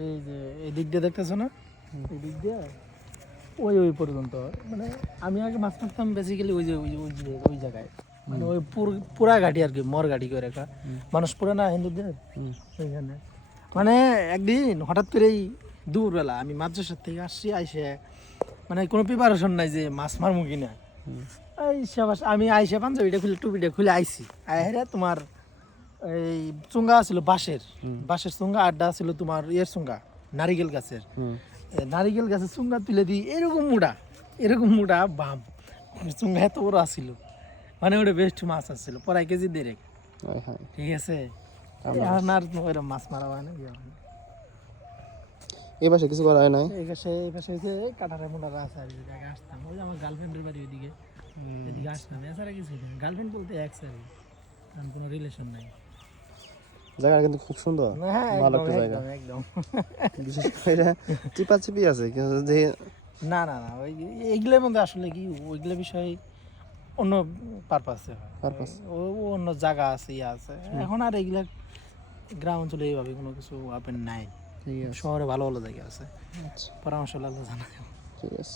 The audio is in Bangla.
এই যে এই দিক দিয়ে দেখতেছো না, এই দিক দিয়ে ওই ওই পর্যন্ত। মানে আমি আগে মাছ মারতাম বেসিক্যালি ওই যে ওই যে ওই যে ওই জায়গায়, মানে ওই পুরা ঘাটি আর কি, মর ঘাটি করে রাখা মানুষ পুরা না হিন্দুদের ওইখানে। মানে একদিন হঠাৎ করেই দুপুরবেলা আমি মাদ্রাসার থেকে আসছি, আইসে মানে কোনো প্রিপারেশন নাই যে মাছ মারমু কিনা। আমি আইসে পাঞ্জাবিটা খুলে টুপিটা খুলে আইসি, আইরে তোমার এই চুঙ্গা ছিল বাঁশের, বাঁশের চুঙ্গা, আড্ডা ছিল তোমার ইয়ের চুঙ্গা, নারিকেল গাছের। নারিকেল গাছের চুঙ্গা তুলে দিই, এরকম মোটা বাম চুঙ্গা এত বড় আসছিল, মানে ওটা বেস্ট মাছ আসছিল, পড়াই কেজি দেড়েক। ঠিক আছে, এখন আর ওইরকম মাছ মারা হয় না, এই পাশে কিছু করা হয় নাই। এই পাশে হচ্ছে কাটারা মোটারা আছে আর কি, জায়গায় আসতাম। ওই যে আমার গার্লফ্রেন্ডের বাড়ি ওইদিকে, এদিকে আসতাম, এছাড়া কিছু না। গার্লফ্রেন্ড বলতে এক সারি, কারণ কোনো রিলেশন নাই। জায়গাটা কিন্তু খুব সুন্দর, হ্যাঁ ভালো একদম একটা জায়গা। একদম একদম। বিশেষ করে চিপাচিপি আছে কিন্তু যে না না না, ওই এইগুলোর মধ্যে আসলে কি ওইগুলো বিষয় অন্য পারপাসে হয়, Purpose। ও ও অন্য জায়গা আছে, ইয়ে আছে। এখন আর এইগুলা গ্রাম অঞ্চলে এইভাবে কোনো কিছু ওপেন নাই, ঠিক আছে, শহরে ভালো ভালো জায়গা আছে, আচ্ছা পরামর্শ লাল জানা। ঠিক আছে।